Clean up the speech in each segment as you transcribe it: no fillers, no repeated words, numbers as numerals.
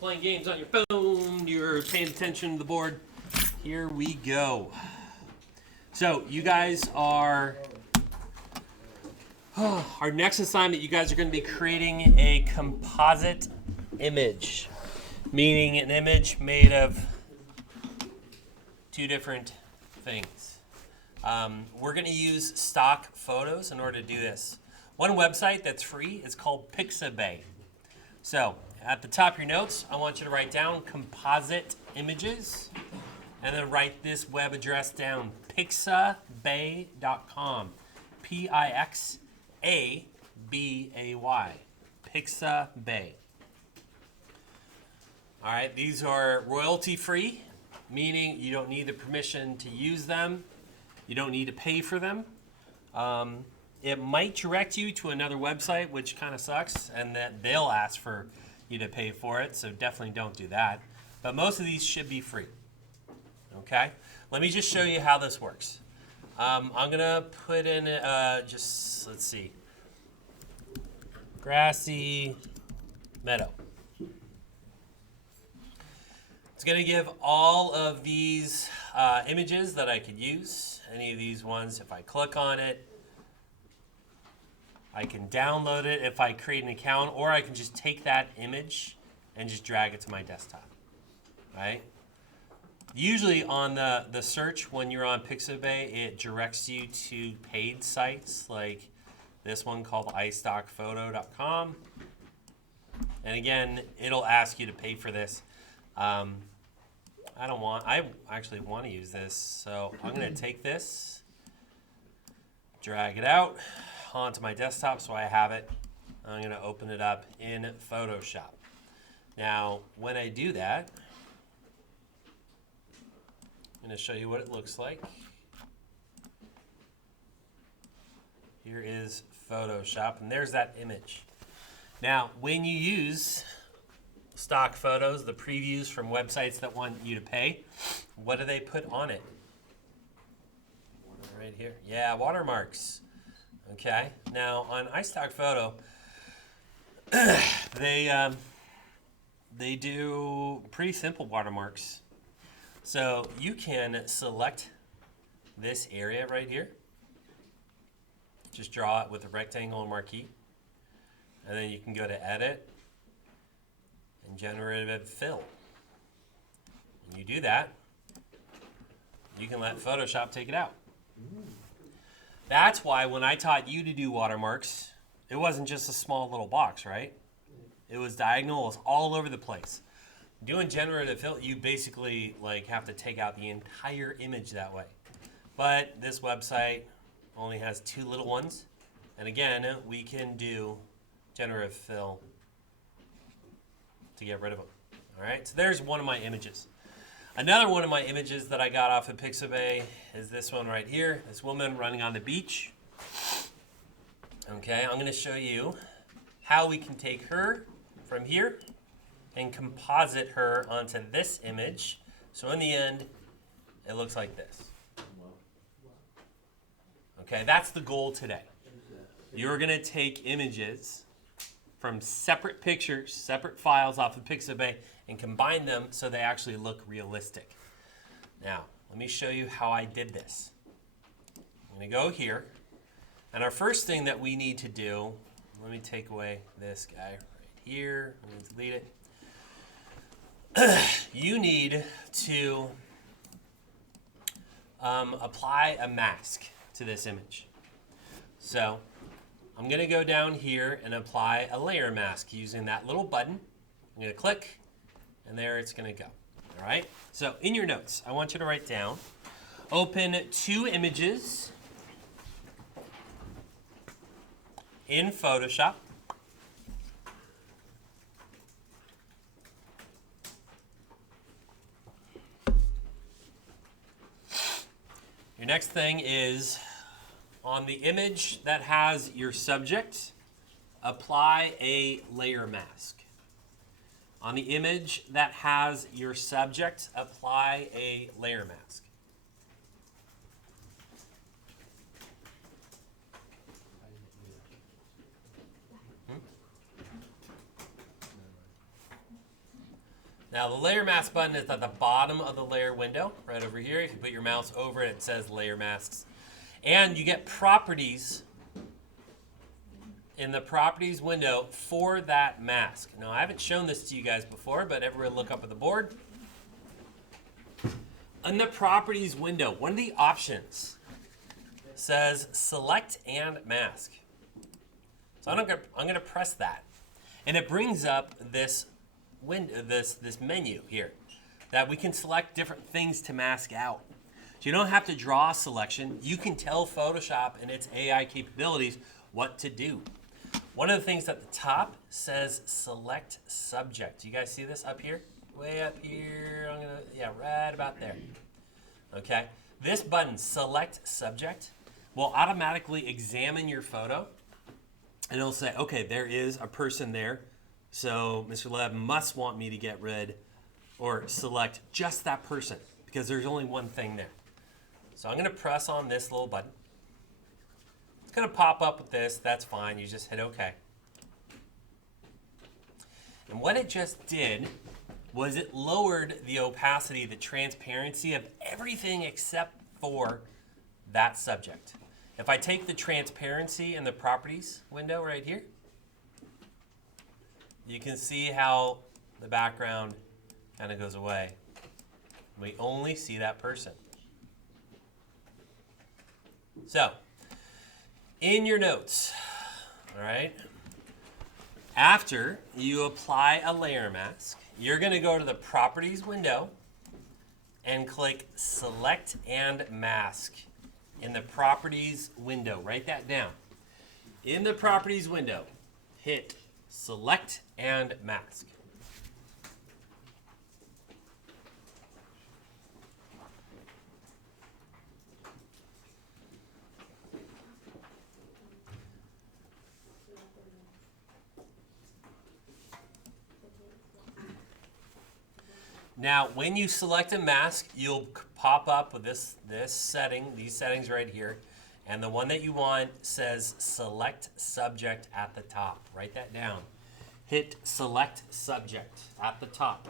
playing games on your phone, you're paying attention to the board. Here we go. So you guys are, our next assignment, you guys are going to be creating a composite image, meaning an image made of two different things. We're going to use stock photos in order to do this. One website that's free is called Pixabay. So at the top of your notes, I want you to write down Composite Images, and then write this web address down, pixabay.com. P-I-X-A-B-A-Y. Pixabay. All right, these are royalty-free, meaning you don't need the permission to use them. You don't need to pay for them. It might direct you to another website, which kind of sucks, and that they'll ask for you to pay for it, so definitely don't do that. But most of these should be free. Okay? Let me just show you how this works. I'm going to put in, let's see, grassy meadow. It's going to give all of these images that I could use. Any of these ones, if I click on it, I can download it if I create an account, or I can just take that image and just drag it to my desktop, right? Usually on the search when you're on Pixabay, it directs you to paid sites like this one called iStockPhoto.com. And again, it'll ask you to pay for this. I actually want to use this, so I'm going to take this, drag it out onto my desktop so I have it. I'm going to open it up in Photoshop. Now, when I do that, I'm going to show you what it looks like. Here is Photoshop, and there's that image. Now, when you use stock photos, the previews from websites that want you to pay, what do they put on it? Right here. Yeah, watermarks. Okay. Now, on iStockPhoto, they do pretty simple watermarks. So you can select this area right here. Just draw it with a rectangle and marquee. And then you can go to Edit and Generative Fill. When you do that, you can let Photoshop take it out. That's why when I taught you to do watermarks, it wasn't just a small little box, right? It was diagonal, it was all over the place. Doing generative fill, you basically have to take out the entire image that way. But this website only has two little ones. And again, we can do generative fill to get rid of them. All right, so there's one of my images. Another one of my images that I got off of Pixabay is this one right here. This woman running on the beach. Okay, I'm going to show you how we can take her from here and composite her onto this image. So in the end, it looks like this. Okay, that's the goal today. You're going to take images from separate pictures, separate files off of Pixabay, and combine them so they actually look realistic. Now, let me show you how I did this. I'm going to go here, and our first thing that we need to do, let me take away this guy right here. I'm going to delete it. You need to apply a mask to this image. So I'm going to go down here and apply a layer mask using that little button. I'm going to click, and there it's going to go. All right? So in your notes, I want you to write down, open two images in Photoshop. Your next thing is, on the image that has your subject, apply a layer mask. On the image that has your subject, apply a layer mask. Now the layer mask button is at the bottom of the layer window, right over here. If you put your mouse over it, it says layer masks. And you get properties in the properties window for that mask. Now I haven't shown this to you guys before, but everyone look up at the board. In the properties window, one of the options says select and mask. So I'm gonna press that. And it brings up this window, this menu here, that we can select different things to mask out. So you don't have to draw a selection. You can tell Photoshop and its AI capabilities what to do. One of the things at the top says select subject. You guys see this up here? Way up here, right about there. Okay, this button, select subject, will automatically examine your photo and it'll say, okay, there is a person there. So Mr. Leb must want me to get rid or select just that person because there's only one thing there. So I'm gonna press on this little button. It's gonna pop up with this, that's fine, you just hit okay. And what it just did was it lowered the opacity, the transparency of everything except for that subject. If I take the transparency in the properties window right here, you can see how the background kind of goes away. We only see that person. So, in your notes, all right, after you apply a layer mask, you're going to go to the properties window and click select and mask in the properties window. Write that down. In the properties window, hit select and mask. Now, when you select a mask, you'll pop up with this setting, these settings right here, and the one that you want says select subject at the top. Write that down. Hit select subject at the top.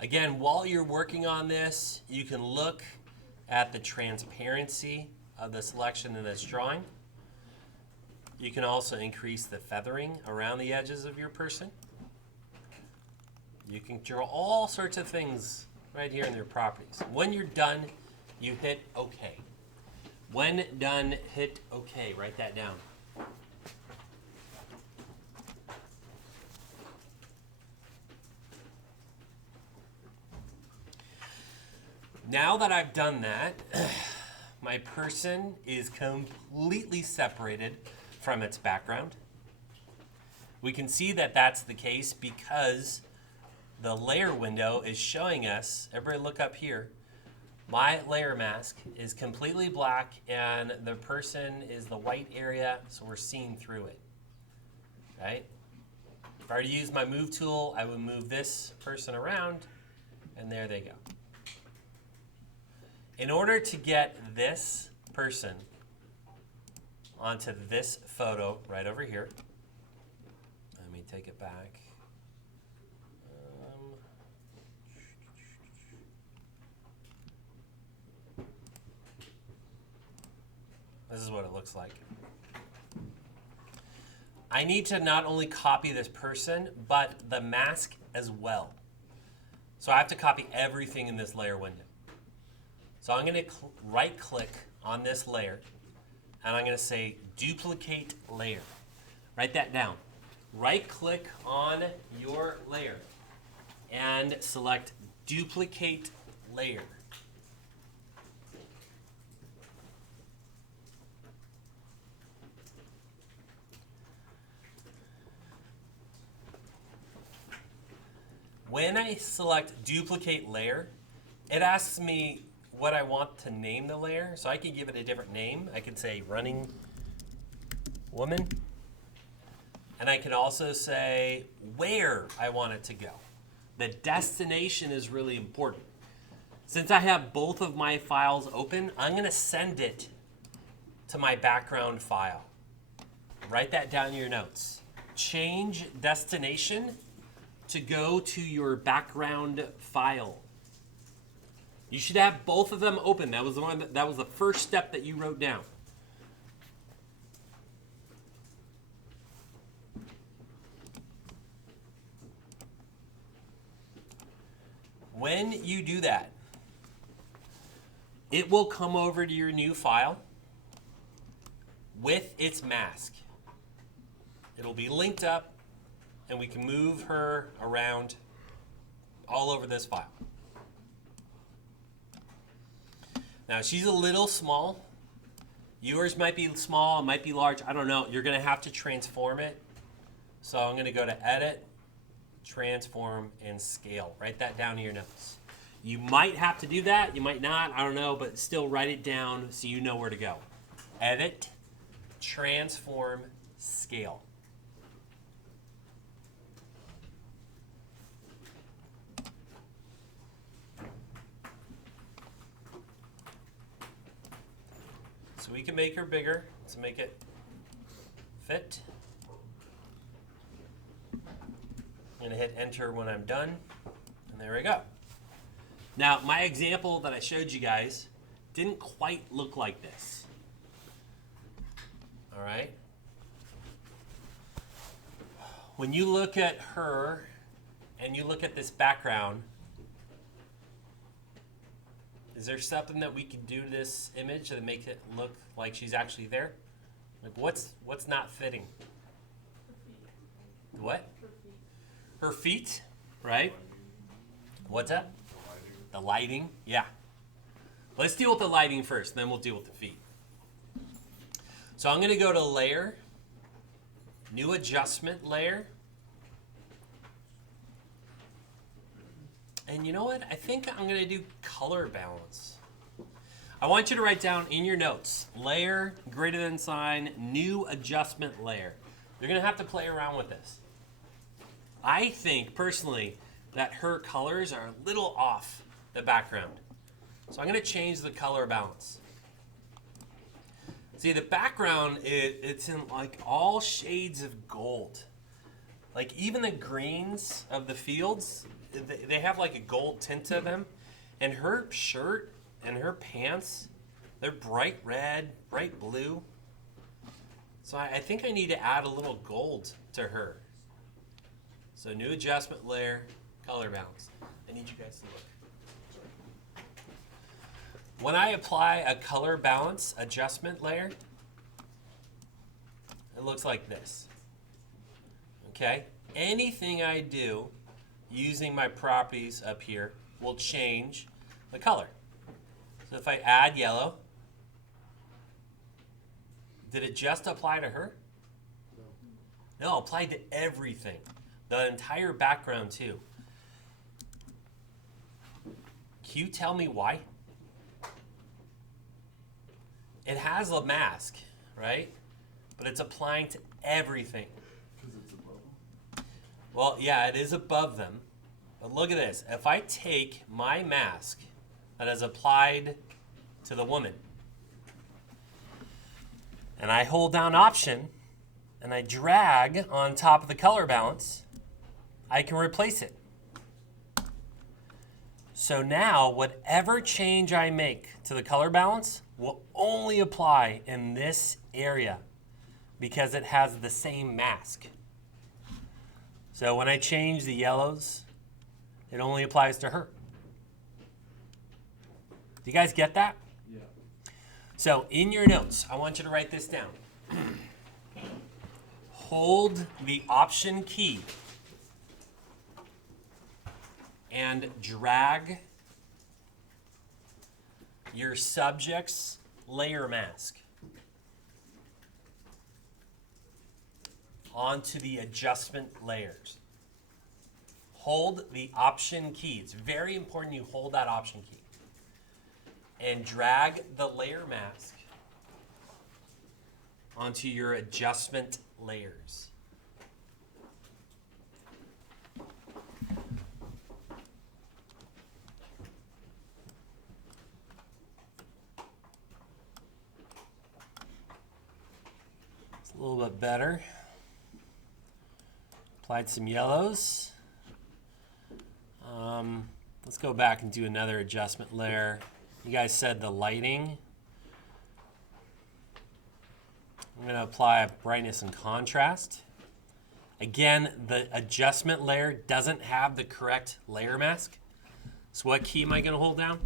Again, while you're working on this, you can look at the transparency of the selection in this drawing. You can also increase the feathering around the edges of your person. You can draw all sorts of things right here in your properties. When you're done, you hit OK. When done, hit OK. Write that down. Now that I've done that, my person is completely separated from its background. We can see that that's the case because the layer window is showing us, everybody look up here, my layer mask is completely black and the person is the white area, so we're seeing through it, right? If I were to use my move tool, I would move this person around and there they go. In order to get this person onto this photo right over here, let me take it back. This is what it looks like. I need to not only copy this person, but the mask as well. So I have to copy everything in this layer window. So I'm going to right click on this layer and I'm going to say duplicate layer. Write that down. Right click on your layer and select duplicate layer. When I select duplicate layer, it asks me what I want to name the layer. So I can give it a different name. I could say running woman. And I can also say where I want it to go. The destination is really important. Since I have both of my files open, I'm going to send it to my background file. Write that down in your notes. Change destination to go to your background file. You should have both of them open. That was the first step that you wrote down. When you do that, it will come over to your new file with its mask. It'll be linked up, and we can move her around all over this file. Now, she's a little small. Yours might be small, it might be large. I don't know. You're going to have to transform it. So I'm going to go to Edit, Transform, and Scale. Write that down in your notes. You might have to do that. You might not. I don't know. But still write it down so you know where to go. Edit, Transform, Scale. So we can make her bigger to make it fit. I'm going to hit enter when I'm done, and there we go. Now, my example that I showed you guys didn't quite look like this. All right? When you look at her and you look at this background, is there something that we can do to this image to make it look like she's actually there? Like what's not fitting? What? Her feet, right? What's that? The lighting, yeah. Let's deal with the lighting first, then we'll deal with the feet. So I'm going to go to Layer, New Adjustment Layer. And you know what? I think I'm going to do Color Balance. I want you to write down in your notes, Layer, greater than sign, New Adjustment Layer. You're going to have to play around with this. I think, personally, that her colors are a little off the background. So I'm going to change the color balance. See, the background, it's in like all shades of gold. Like even the greens of the fields, they have like a gold tint to them. And her shirt and her pants, they're bright red, bright blue. So I think I need to add a little gold to her. So new adjustment layer, color balance. I need you guys to look. When I apply a color balance adjustment layer, it looks like this. Okay? Anything I do using my properties up here will change the color. So if I add yellow, did it just apply to her? No, it applied to everything. The entire background too. Can you tell me why? It has a mask, right? But it's applying to everything. Because it's above them? Well, yeah, it is above them. But look at this. If I take my mask that is applied to the woman, and I hold down Option, and I drag on top of the color balance, I can replace it. So now, whatever change I make to the color balance will only apply in this area because it has the same mask. So when I change the yellows, it only applies to her. Do you guys get that? Yeah. So in your notes, I want you to write this down. Hold the Option key and drag your subject's layer mask onto the adjustment layers. Hold the Option key. It's very important you hold that Option key. And drag the layer mask onto your adjustment layers. little bit better. Applied some yellows. Let's go back and do another adjustment layer. You guys said the lighting. I'm going to apply brightness and contrast. Again, the adjustment layer doesn't have the correct layer mask. So what key am I going to hold down?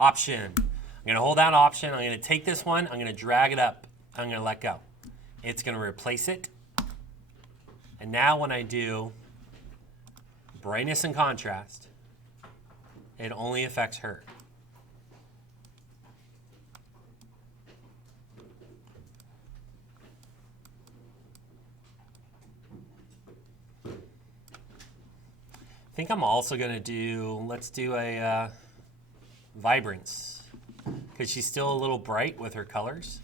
Option. I'm going to hold down Option. I'm going to take this one. I'm going to drag it up. I'm going to let go. It's going to replace it. And now when I do brightness and contrast, it only affects her. I think I'm also going to do, let's do a vibrance, because she's still a little bright with her colors.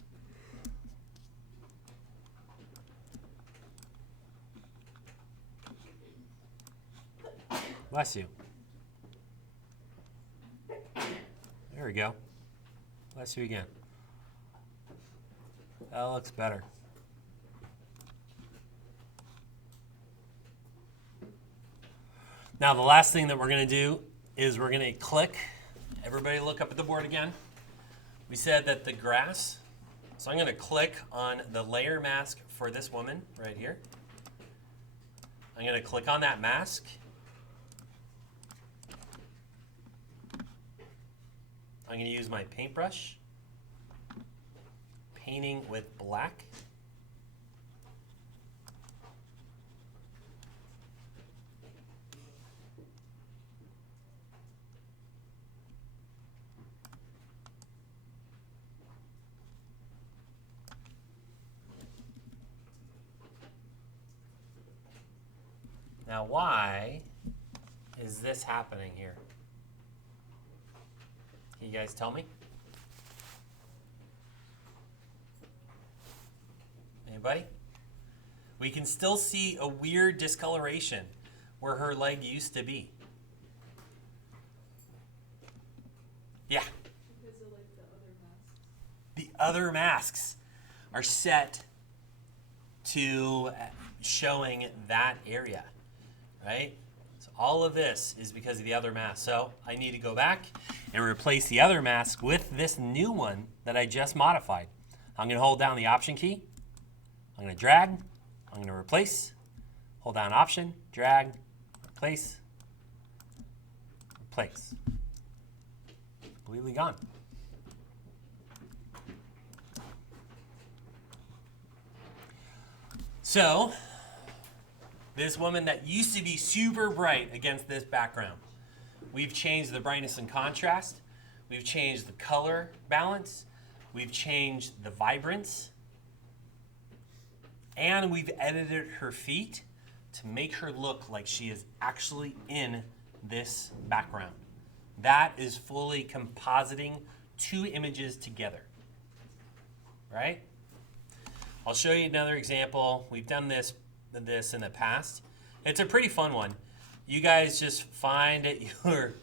Bless you. There we go. Bless you again. That looks better. Now the last thing that we're going to do is we're going to click. Everybody look up at the board again. We said that the grass, so I'm going to click on the layer mask for this woman right here. I'm going to click on that mask. I'm going to use my paintbrush, painting with black. Now, why is this happening here? Can you guys tell me? Anybody? We can still see a weird discoloration where her leg used to be. Yeah. Because of like the other masks. The other masks are set to showing that area, right? So all of this is because of the other mask. So I need to go back and replace the other mask with this new one that I just modified. I'm going to hold down the Option key. I'm going to drag. I'm going to replace. Hold down Option, drag, replace, replace. Completely gone. So, this woman that used to be super bright against this background, we've changed the brightness and contrast. We've changed the color balance. We've changed the vibrance. And we've edited her feet to make her look like she is actually in this background. That is fully compositing two images together, right? I'll show you another example. We've done this in the past. It's a pretty fun one. You guys just find your...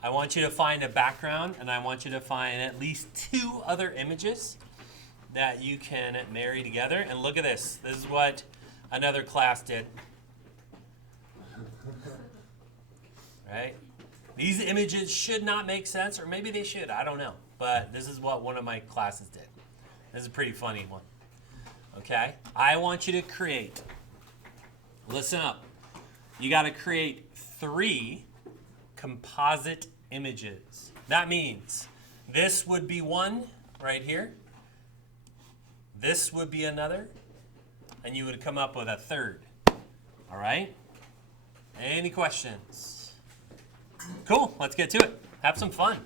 I want you to find a background, and I want you to find at least two other images that you can marry together. And look at this. This is what another class did. Right? These images should not make sense, or maybe they should. I don't know. But this is what one of my classes did. This is a pretty funny one. Okay? I want you to create, listen up, you got to create 3 composite images. That means this would be one right here. This would be another. And you would come up with a third. All right? Any questions? Cool. Let's get to it. Have some fun.